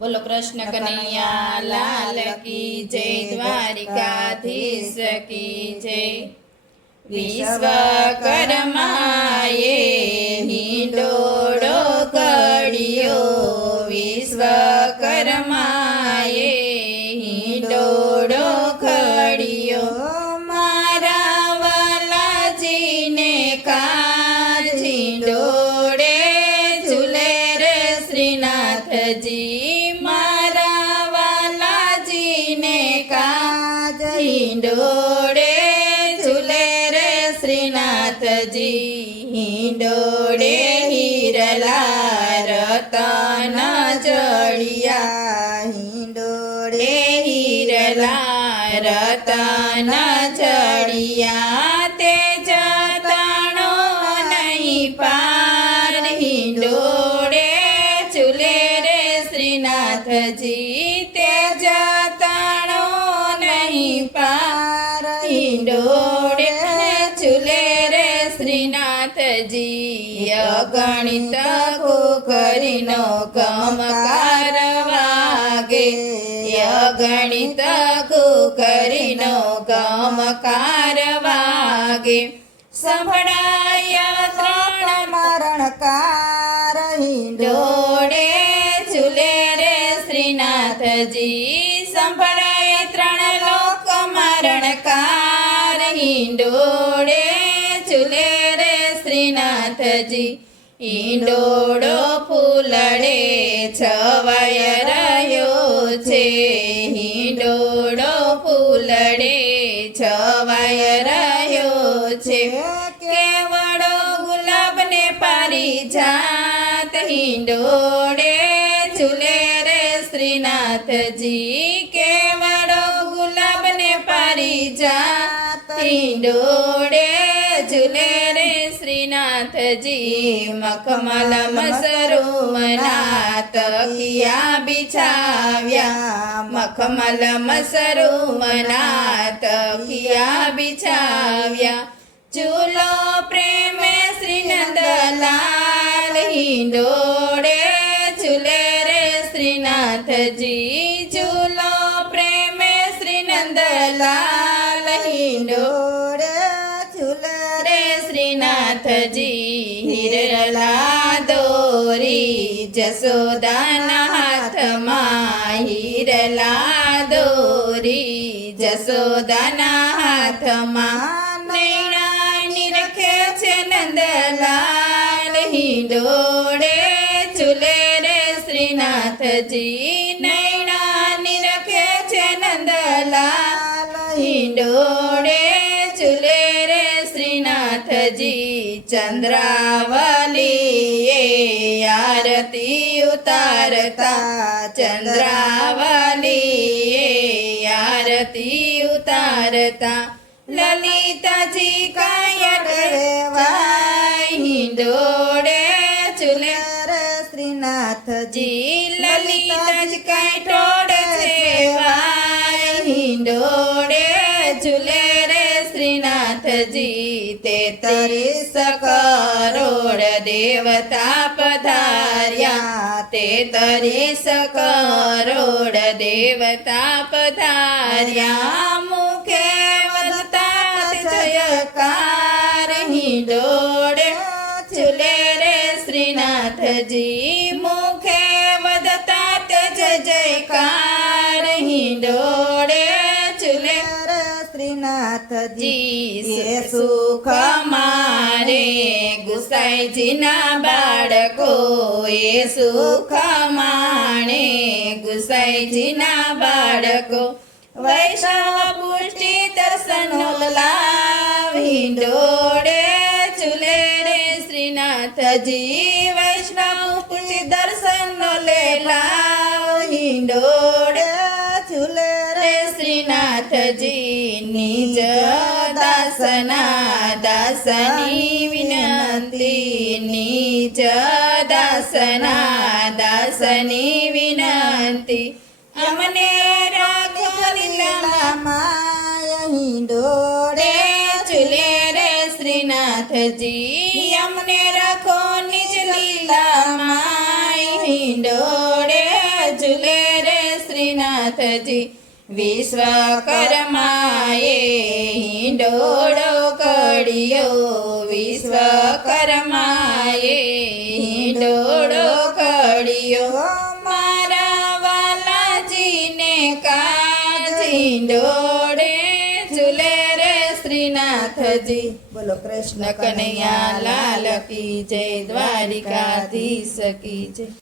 બોલો કૃષ્ણ કનૈયા લાલ કી જય, દ્વારિકાધીશ કી જય। વિશ્વકર્માએ હિંડોળો ઘડ્યો, વિશ્વકર્માએ હિંડોળો ઘડ્યો। મારા વાલાજીને કાજ હિંડોળે ઝૂલે રે શ્રીનાથજી, હિંડોળે ઝૂલે રે શ્રીનાથજી। હિંડોળે હિરલા રતન જડિયા, હિંડોળે હિરલા રતન જડિયા। તે જતણો નહીં પાર, હિંડોળે ઝૂલે રે શ્રીનાથજી। તે જતણો પાર, હિંડોળે ઝૂલે રે શ્રીનાથજી। અગણિત કુકરીનો કમકાર વાગે, અગણિત કુકરીનો કમકાર વાગે। સંભળાય ત્રણ મરણકાર, હિંડોળે ઝૂલે રે શ્રીનાથજી। સંભળાય ત્રણ લોક મરણકાર, હિંડોળે ઝૂલે રે શ્રીનાથજી। હિંડોળો ફૂલડે છવાય રહ્યો છે, હિંડોળો ફૂલડે છવાય રહ્યો છે। કેવડો ગુલાબને પારિજાત, હિંડોળે ઝૂલે રે શ્રીનાથજી। કેવડો ગુલાબને પારિજાત, હિંડોળે ઝૂલે રે શ્રીનાથજી। મખમલ મસરૂમના તકિયા બિછાવ્યા, મખમલ મસરૂમના તકિયા બિછાવ્યા। ઝૂલો પ્રેમે શ્રીનંદલાલ, હિંડોળે ઝૂલે રે શ્રીનાથજી। ઝૂલો પ્રેમે શ્રીનંદલાલ, હિંડોળે ઝૂલે રે શ્રીનાથજી। હિરલા દોરી જશોદાના હાથમાં, હિરલા દોરી જશોદાના હાથમાં। નૈણા નિરખે છે નંદલાલ, હિંડોળે ઝૂલે રે શ્રીનાથજી। નૈણા નિરખે છે નંદલાલ, હિંડોળે ઝૂલે રે શ્રીનાથજી। ચંદ્રાવલીએ આરતી ઉતારતા, ચંદ્રાવલીએ આરતી ઉતારતા। લલિતાજી કાયર રેવાય, હિંડોળે ઝૂલે રે શ્રીનાથજી। લલિતાજી કાંઠોળ સેવાય, હિંડોળે ઝૂલે રે શ્રીનાથજી। 33 કરોડ દેવતા પધાર્યા, 33 કરોડ દેવતા પધાર્યા। મુખે વધતા જયકાર, હિંડોળે ઝૂલે રે શ્રીનાથજી। મુખે વધતા જય જયકાર, હિંડોળે ઝૂલે રે શ્રીનાથજી। એ સુખ મારે ગુસાઈજીના બાળકો, એ સુખ માણે ગુસાઈજીના બાળકો। વૈષ્ણવ પુષ્ટિ દર્શનનો લાભ, હિંડોળે ઝૂલે રે શ્રીનાથજી। વૈષ્ણવ પુષ્ટિ દર્શનનો લાભ, હિંડોળે ઝૂલે રે શ્રીનાથજી। નિજ દાસના દાસની વિનંતી, નિજ દાસના દાસની વિનંતી। અમને રાખો લીલામાં, હિંડોળે ઝૂલે રે શ્રીનાથજી। અમને રાખો નિજ લીલામાં, હિંડોળે ઝૂલે રે શ્રીનાથજી વિશ્વકર્માએ હિંડોળો કડિયો વિશ્વકર્માએ હિંડોળો કડિયો મારા વાલાજીને કાજ હિંડોળે ઝૂલે રે શ્રીનાથજી બોલો કૃષ્ણ કનૈયા લાલ કી જય દ્વારિકાધીશ કી જય